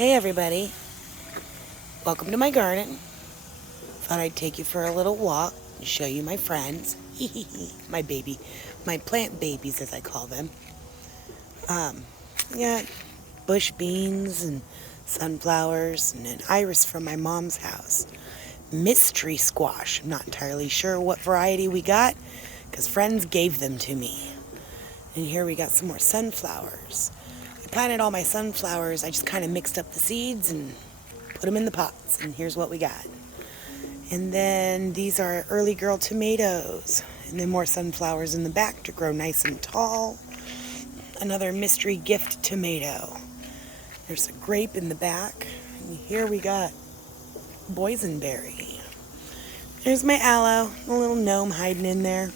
Hey everybody, welcome to my garden. Thought I'd take you for a little walk and show you my friends. my plant babies as I call them. Yeah, bush beans and sunflowers and an iris from my mom's house. Mystery squash, I'm not entirely sure what variety we got because friends gave them to me. And here we got some more sunflowers. I planted all my sunflowers. I just kind of mixed up the seeds and put them in the pots. And here's what we got. And then these are early girl tomatoes. And then more sunflowers in the back to grow nice and tall. Another mystery gift tomato. There's a grape in the back. And here we got boysenberry. There's my aloe, a little gnome hiding in there.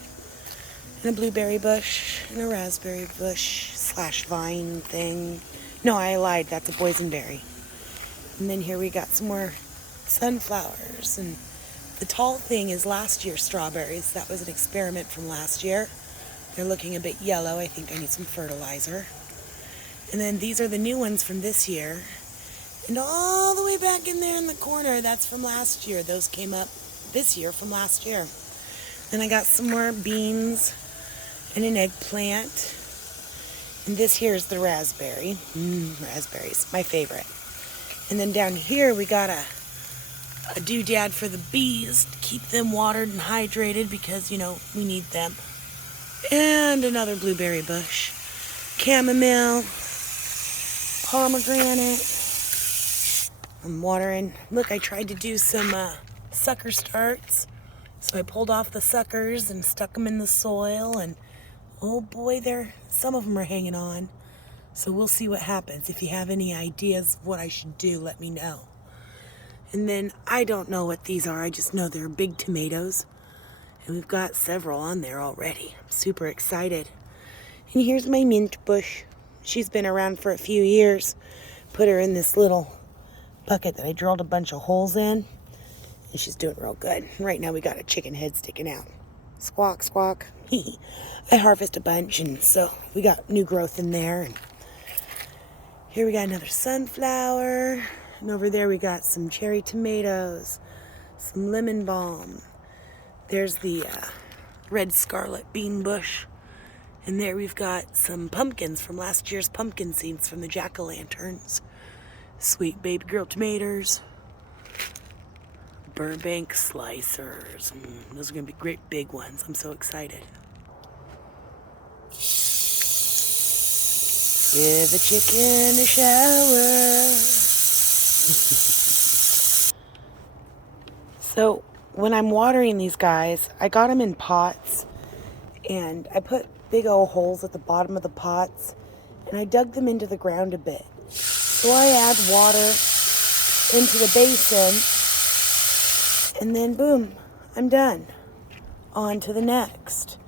And a blueberry bush, and a raspberry bush / vine thing. No, I lied, that's a boysenberry. And then here we got some more sunflowers. And the tall thing is last year's strawberries. That was an experiment from last year. They're looking a bit yellow. I think I need some fertilizer. And then these are the new ones from this year. And all the way back in there in the corner, that's from last year. Those came up this year from last year. Then I got some more beans and an eggplant. And this here is the raspberry. Raspberries, my favorite. And then down here we got a doodad for the bees to keep them watered and hydrated because, we need them. And another blueberry bush. Chamomile. Pomegranate. I'm watering. Look, I tried to do some sucker starts. So I pulled off the suckers and stuck them in the soil, and oh boy, some of them are hanging on. So we'll see what happens. If you have any ideas of what I should do, let me know. And then I don't know what these are. I just know they're big tomatoes. And we've got several on there already. I'm super excited. And here's my mint bush. She's been around for a few years. Put her in this little bucket that I drilled a bunch of holes in. And she's doing real good. Right now we got a chicken head sticking out. Squawk, squawk. I harvest a bunch, and so we got new growth in there. And here we got another sunflower. And over there we got some cherry tomatoes, some lemon balm. There's the red scarlet bean bush. And there we've got some pumpkins from last year's pumpkin seeds from the jack-o'-lanterns. Sweet baby girl tomatoes. Burbank slicers. Those are going to be great big ones. I'm so excited. Give a chicken a shower. So when I'm watering these guys, I got them in pots. And I put big old holes at the bottom of the pots. And I dug them into the ground a bit. So I add water into the basin. And then boom, I'm done. On to the next.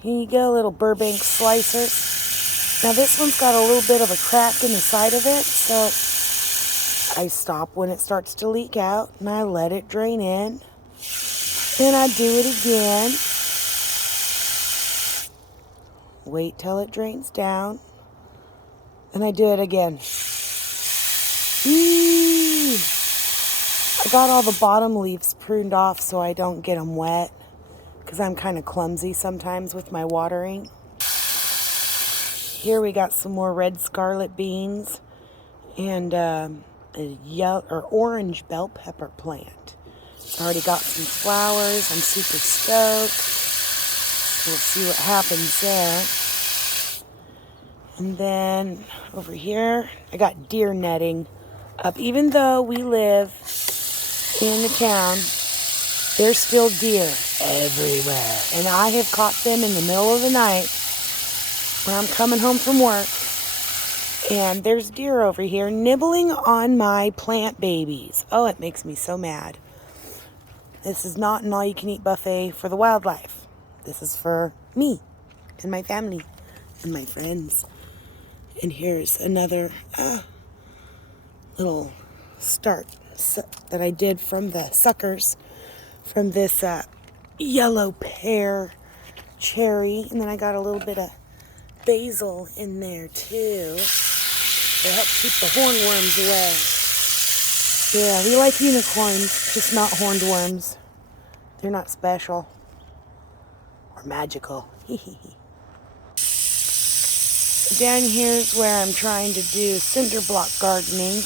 Here you go, little Burbank slicer. Now this one's got a little bit of a crack in the side of it, so I stop when it starts to leak out and I let it drain in. Then I do it again. Wait till it drains down. And I do it again. I got all the bottom leaves pruned off so I don't get them wet because I'm kind of clumsy sometimes with my watering. Here we got some more red scarlet beans and a yellow or orange bell pepper plant. It's already got some flowers. I'm super stoked. We'll see what happens there. And then over here, I got deer netting up. Even though we live in the town, there's still deer everywhere. And I have caught them in the middle of the night when I'm coming home from work. And there's deer over here nibbling on my plant babies. Oh, it makes me so mad. This is not an all-you-can-eat buffet for the wildlife. This is for me and my family and my friends. And here's another little start that I did from the suckers from this yellow pear cherry. And then I got a little bit of basil in there too. They help keep the hornworms away. Yeah, we like unicorns, just not horned worms. They're not special or magical. Down here's where I'm trying to do Cinderblock gardening.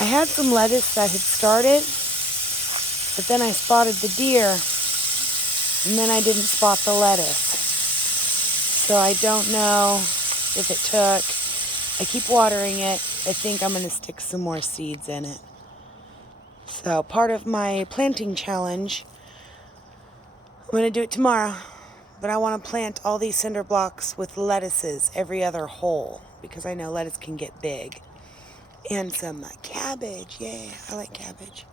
I had some lettuce that had started, but then I spotted the deer, and then I didn't spot the lettuce. So I don't know if it took. I keep watering it. I think I'm going to stick some more seeds in it. So part of my planting challenge, I'm going to do it tomorrow, but I want to plant all these cinder blocks with lettuces every other hole, because I know lettuce can get big. And some cabbage. Yay, I like cabbage.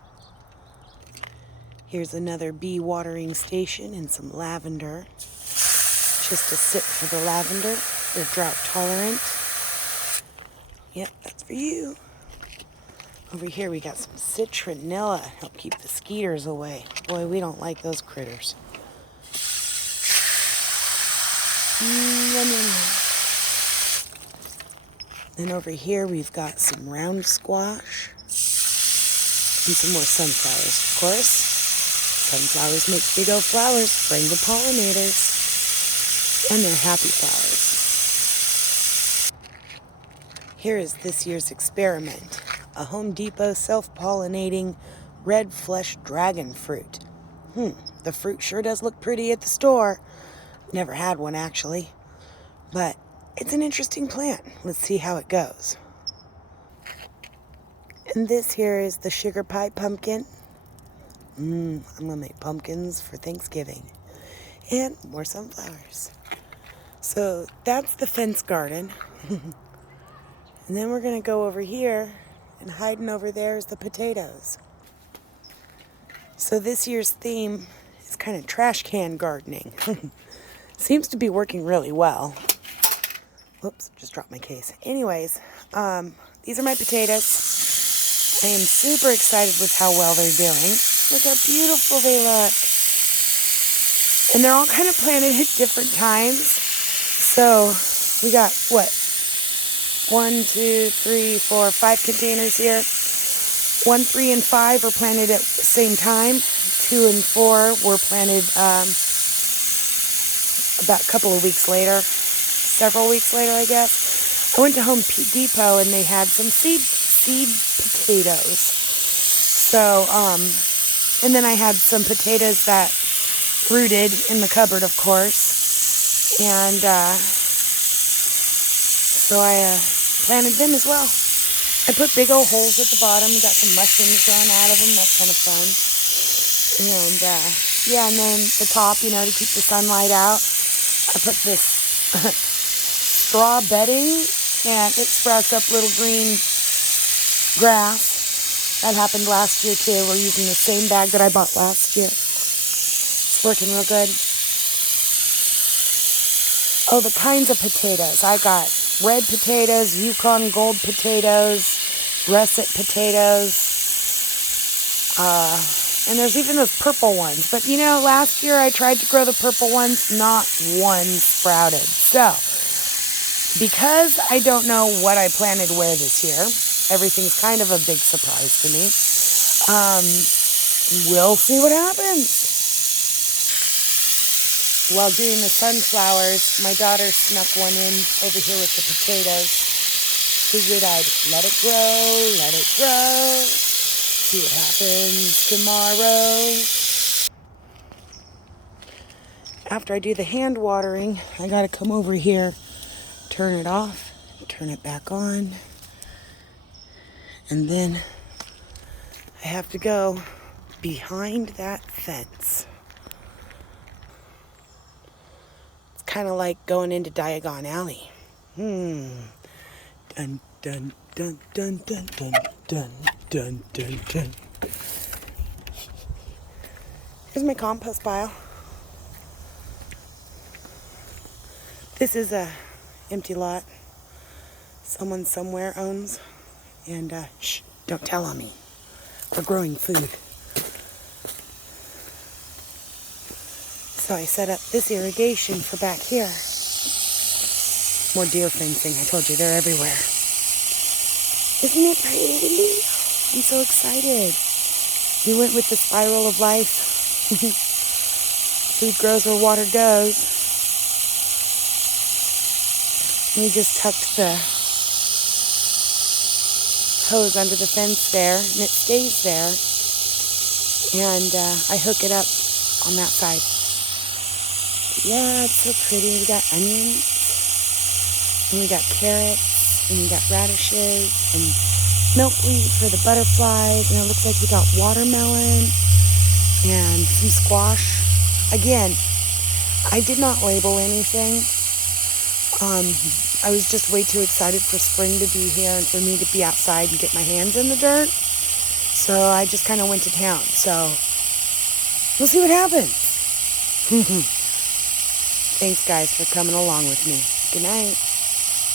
Here's another bee watering station and some lavender. Just a sip for the lavender. They're drought tolerant. Yep, that's for you. Over here we got some citronella. Help keep the skeeters away. Boy, we don't like those critters. Yum, yum, yum. And over here we've got some round squash and some more sunflowers, of course. Sunflowers make big old flowers, bring the pollinators, and they're happy flowers. Here is this year's experiment, a Home Depot self-pollinating red flesh dragon fruit. The fruit sure does look pretty at the store. Never had one actually, but it's an interesting plant. Let's see how it goes. And this here is the sugar pie pumpkin. I'm gonna make pumpkins for Thanksgiving. And more sunflowers. So that's the fence garden. And then we're gonna go over here, and hiding over there is the potatoes. So this year's theme is kind of trash can gardening. Seems to be working really well. Whoops, just dropped my case. Anyways, these are my potatoes. I am super excited with how well they're doing. Look how beautiful they look. And they're all kind of planted at different times. So we got, 5 containers here. 1, 3, and 5 are planted at the same time. 2 and 4 were planted about a couple of weeks later. Several weeks later, I guess. I went to Home Depot and they had some seed potatoes. So, and then I had some potatoes that rooted in the cupboard, of course. And so I planted them as well. I put big old holes at the bottom. Got some mushrooms growing out of them. That's kind of fun. And and then the top, to keep the sunlight out, I put this straw bedding, and it sprouts up little green grass. That happened last year too. We're using the same bag that I bought last year. It's working real good. Oh, the kinds of potatoes. I got red potatoes, Yukon Gold potatoes, russet potatoes, and there's even those purple ones. But last year I tried to grow the purple ones, not one sprouted. So, because I don't know what I planted where this year, everything's kind of a big surprise to me. We'll see what happens. While doing the sunflowers, my daughter snuck one in over here with the potatoes. Figured I'd let it grow, see what happens tomorrow. After I do the hand watering, I gotta come over here, turn it off, turn it back on, and then I have to go behind that fence. Kind of like going into Diagon Alley. Dun dun dun dun dun dun dun dun dun dun. Here's my compost pile. This is a empty lot someone somewhere owns, and shh, don't tell on me. We're growing food. So I set up this irrigation for back here. More deer fencing. I told you they're everywhere. Isn't it pretty? I'm so excited. We went with the spiral of life. Food grows where water goes. We just tucked the hose under the fence there, and it stays there. And I hook it up on that side. Yeah, it's so pretty. We got onions, and we got carrots, and we got radishes, and milkweed for the butterflies, and it looks like we got watermelon and some squash. Again, I did not label anything. I was just way too excited for spring to be here and for me to be outside and get my hands in the dirt. So I just kind of went to town. So we'll see what happens. Thanks, guys, for coming along with me. Good night.